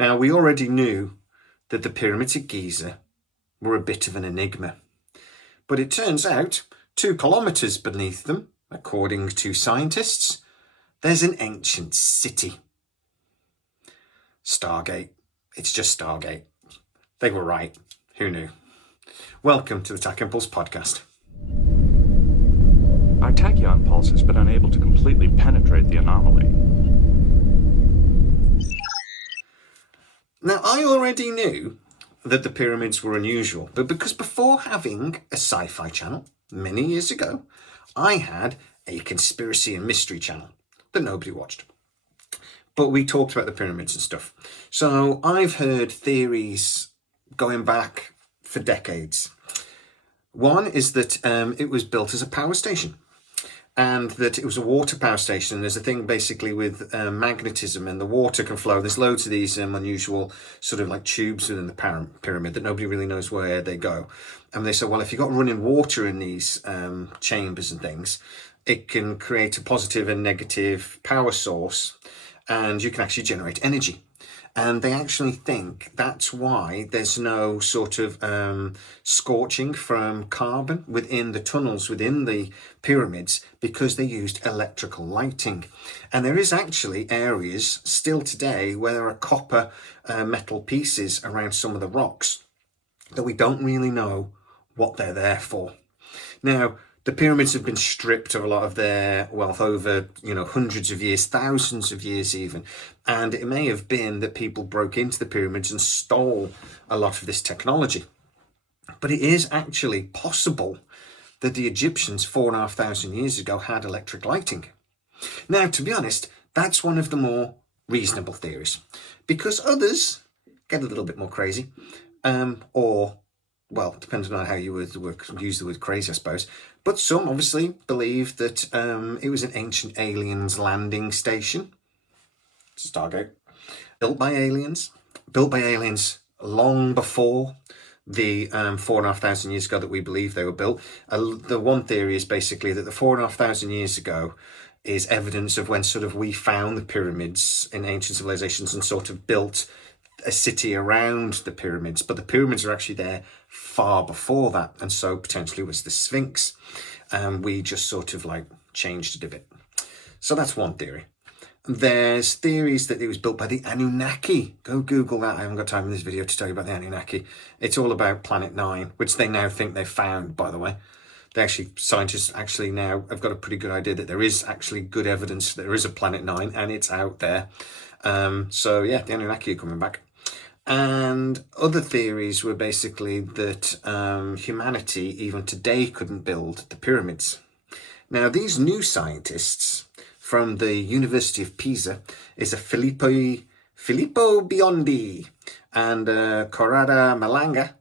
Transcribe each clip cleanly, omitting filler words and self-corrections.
Now, we already knew that the pyramids at Giza were a bit of an enigma, but it turns out 2 kilometers beneath them, according to scientists, there's an ancient city. Stargate. It's just Stargate. They were right. Who knew? Welcome to the Tachyon Pulse podcast. Our tachyon pulse has been unable to completely penetrate the anomaly. Now, I already knew that the pyramids were unusual, but because before having a sci-fi channel many years ago, I had a conspiracy and mystery channel that nobody watched. But we talked about the pyramids and stuff. So I've heard theories going back for decades. One is that it was built as a power station, and that it was a water power station. There's a thing basically with magnetism, and the water can flow. There's loads of these unusual sort of like tubes within the pyramid that nobody really knows where they go. And they say, well, if you've got running water in these chambers and things, it can create a positive and negative power source, and you can actually generate energy. And they actually think that's why there's no sort of scorching from carbon within the tunnels within the pyramids, because they used electrical lighting. And there is actually areas still today where there are copper metal pieces around some of the rocks that we don't really know what they're there for. Now, the pyramids have been stripped of a lot of their wealth over, hundreds of years, thousands of years even. And it may have been that people broke into the pyramids and stole a lot of this technology. But it is actually possible that the Egyptians 4,500 years ago had electric lighting. Now, to be honest, that's one of the more reasonable theories, because others get a little bit more crazy, well, depending on how you would use the word crazy, I suppose. But some obviously believe that it was an ancient aliens landing station. Stargate. Built by aliens long before the 4,500 years ago that we believe they were built. The one theory is basically that the 4,500 years ago is evidence of when sort of we found the pyramids in ancient civilizations and sort of built a city around the pyramids, but the pyramids are actually there far before that, and so potentially was the Sphinx, and we just sort of like changed it a bit. So that's one theory. There's theories that it was built by the Anunnaki. Go Google that. I haven't got time in this video to tell you about the Anunnaki. It's all about Planet 9, which they now think they found, by the way. Scientists actually now have got a pretty good idea that there is actually good evidence that there is a Planet 9, and it's out there. So yeah, the Anunnaki are coming back. And other theories were basically that humanity, even today, couldn't build the pyramids. Now, these new scientists from the University of Pisa is a Filippo Biondi and Corrado Malanga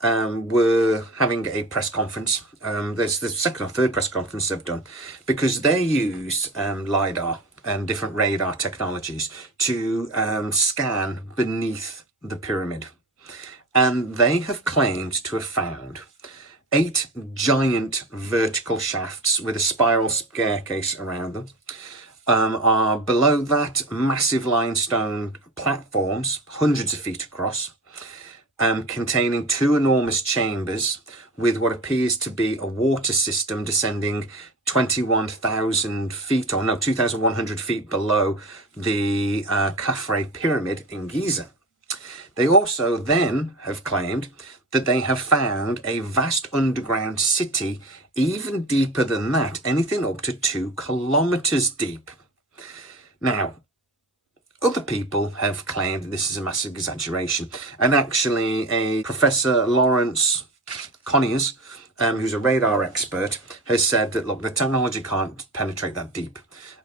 were having a press conference. There's the second or third press conference they've done, because they use LiDAR and different radar technologies to scan beneath the pyramid. And they have claimed to have found 8 giant vertical shafts with a spiral staircase around them. Are below that massive limestone platforms, hundreds of feet across, containing 2 enormous chambers with what appears to be a water system descending 21,000 feet, 2,100 feet below the Khafre pyramid in Giza. They also then have claimed that they have found a vast underground city even deeper than that, anything up to 2 kilometers deep. Now, other people have claimed that this is a massive exaggeration, and actually a Professor Lawrence Conyers, who's a radar expert, has said that, look, the technology can't penetrate that deep.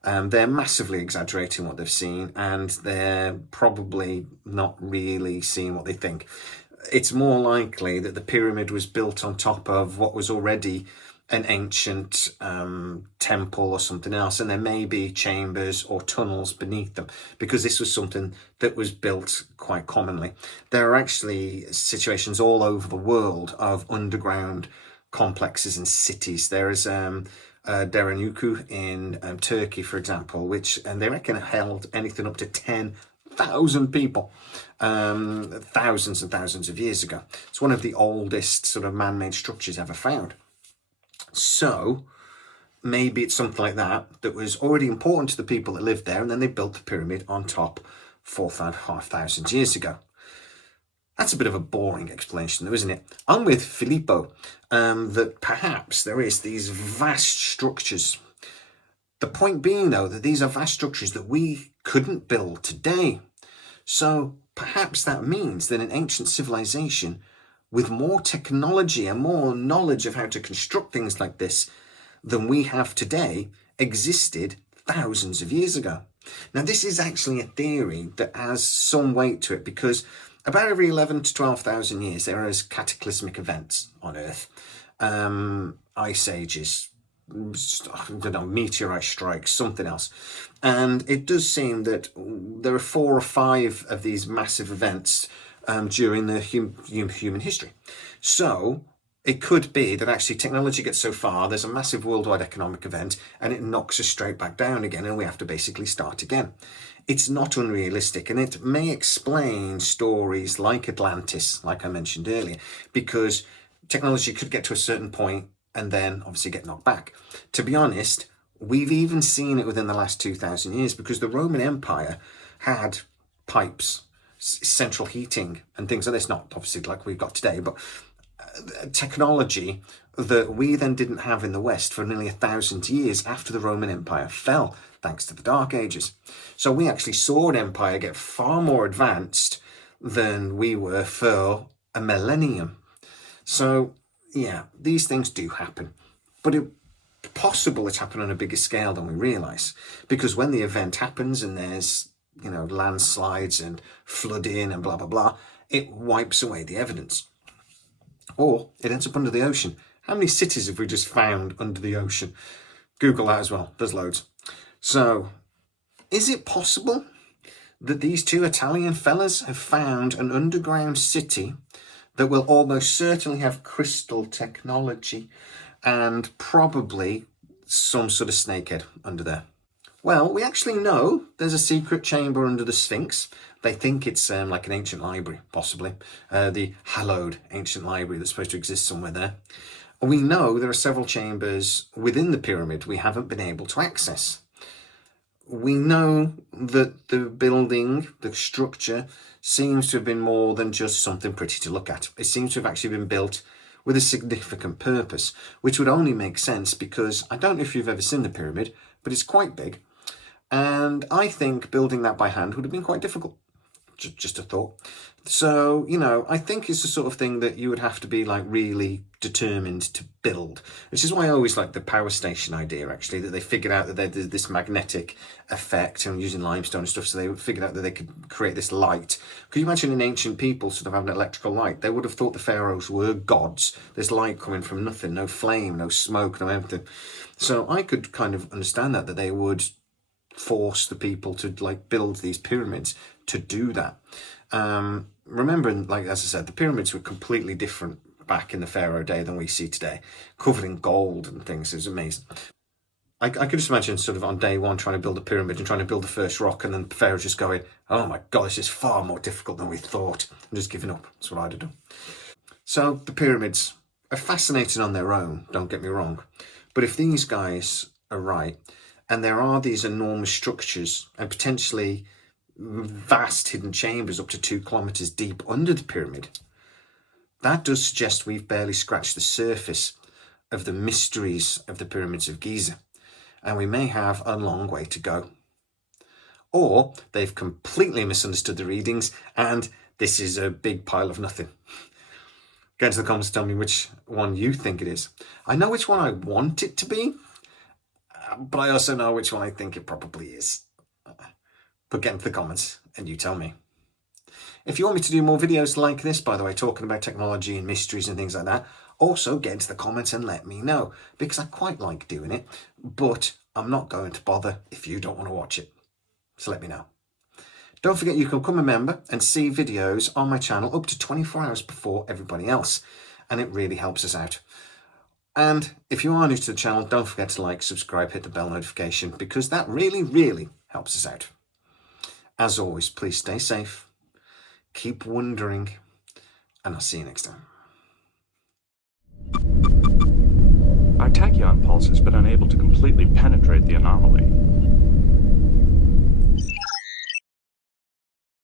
They're massively exaggerating what they've seen, and they're probably not really seeing what they think. It's more likely that the pyramid was built on top of what was already an ancient temple or something else, and there may be chambers or tunnels beneath them, because this was something that was built quite commonly. There are actually situations all over the world of underground complexes and cities. There is Derenuku in Turkey, for example, and they reckon it held anything up to 1,000 people, thousands and thousands of years ago. It's one of the oldest sort of man-made structures ever found. So maybe it's something like that was already important to the people that lived there, and then they built the pyramid on top 4,500 years ago. That's a bit of a boring explanation though, isn't it? I'm with Filippo, that perhaps there is these vast structures. The point being though, that these are vast structures that we couldn't build today. So perhaps that means that an ancient civilization with more technology and more knowledge of how to construct things like this than we have today existed thousands of years ago. Now, this is actually a theory that has some weight to it, because about every 11 to 12,000 years, there is cataclysmic events on Earth. Ice ages, I don't know, meteorite strikes, something else. And it does seem that there are 4 or 5 of these massive events during the human history. So it could be that actually technology gets so far, there's a massive worldwide economic event, and it knocks us straight back down again, and we have to basically start again. It's not unrealistic, and it may explain stories like Atlantis, like I mentioned earlier, because technology could get to a certain point and then obviously get knocked back. To be honest, we've even seen it within the last 2,000 years, because the Roman Empire had pipes, central heating and things like this, not obviously like we've got today, but technology that we then didn't have in the West for nearly 1,000 years after the Roman Empire fell, thanks to the Dark Ages. So we actually saw an empire get far more advanced than we were for a millennium. So yeah, these things do happen, but it's possible it's happened on a bigger scale than we realise, because when the event happens and there's, you know, landslides and flooding and blah blah blah, it wipes away the evidence, or it ends up under the ocean. How many cities have we just found under the ocean? Google that as well, there's loads. So is it possible that these 2 Italian fellas have found an underground city that will almost certainly have crystal technology and probably some sort of snakehead under there? Well, we actually know there's a secret chamber under the Sphinx. They think it's like an ancient library, possibly. The hallowed ancient library that's supposed to exist somewhere there. We know there are several chambers within the pyramid we haven't been able to access. We know that the building, the structure, seems to have been more than just something pretty to look at. It seems to have actually been built with a significant purpose, which would only make sense because I don't know if you've ever seen the pyramid, but it's quite big. And I think building that by hand would have been quite difficult. Just a thought. So, you know, I think it's the sort of thing that you would have to be like really determined to build, which is why I always like the power station idea, actually, that they figured out that there's this magnetic effect and using limestone and stuff. So they figured out that they could create this light. Could you imagine an ancient people sort of having an electrical light? They would have thought the pharaohs were gods. There's light coming from nothing, no flame, no smoke, no anything. So I could kind of understand that they would force the people to like build these pyramids to do that. Remembering, like as I said, the pyramids were completely different back in the pharaoh day than we see today, covered in gold and things. It was amazing. I could just imagine sort of on day one trying to build a pyramid and trying to build the first rock, and then the pharaoh just going, oh my god, this is far more difficult than we thought, and just giving up. That's what I'd have done. So the pyramids are fascinating on their own, don't get me wrong, but if these guys are right, and there are these enormous structures and potentially vast hidden chambers up to 2 kilometers deep under the pyramid, that does suggest we've barely scratched the surface of the mysteries of the pyramids of Giza, and we may have a long way to go. Or they've completely misunderstood the readings and this is a big pile of nothing. Get into the comments and tell me which one you think it is. I know which one I want it to be, but I also know which one I think it probably is. But get into the comments and you tell me. If you want me to do more videos like this, by the way, talking about technology and mysteries and things like that, also get into the comments and let me know, because I quite like doing it, but I'm not going to bother if you don't want to watch it. So let me know. Don't forget you can become a member and see videos on my channel up to 24 hours before everybody else, and it really helps us out. And if you are new to the channel, don't forget to like, subscribe, hit the bell notification, because that really, really helps us out. As always, please stay safe, keep wondering, and I'll see you next time. Our tachyon pulse has been unable to completely penetrate the anomaly.